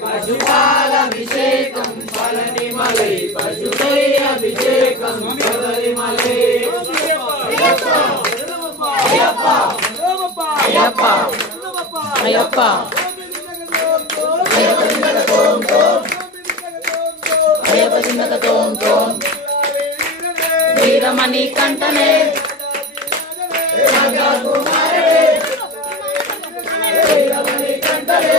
పశుపాలభిషేకం పళనిమలై పశుదై అభిషేకం శబరిమలై అయ్యప్ప అయ్యప్ప అయ్యప్ప అయ్యప్ప అయ్యప్ప జిందగ తోం తోం వీరమణి కంఠనే వీరమణి కంఠనే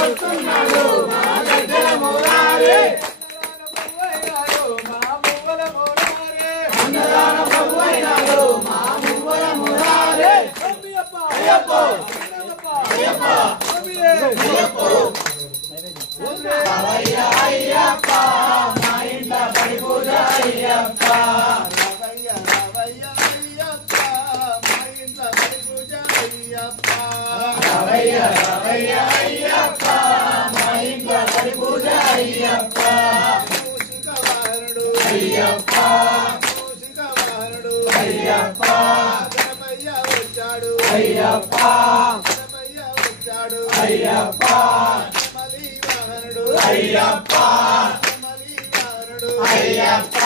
వస్తున్నాడు మా దగ్గర మోరారే అన్నదాన ప్రభువైనాడు మా మువ్వల మోరారే అయ్యప్ప అయ్యప్ప అయ్యప్ప అయ్యప్ప మా ఇంట పడి పూజ అయ్యప్ప అయ్యప్ప మా ఇంట పడి పూజ అయ్యప్ప అయ్యప్ప అయ్యప్ప అయ్యప్ప అయ్యప్ప అయ్యప్ప అయ్యప్ప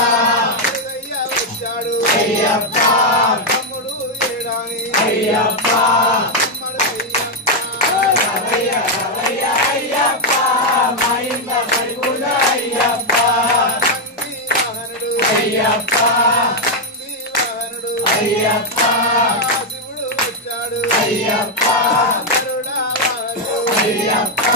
అయ్యప్ప తమ్ముడు అయ్యప్ప అయ్యప్ప మా ఇంట పడి పూజ అయ్యప్ప అయ్యప్ప అయ్యప్ప శివుడు వచ్చాడు అయ్యప్ప అయ్యప్ప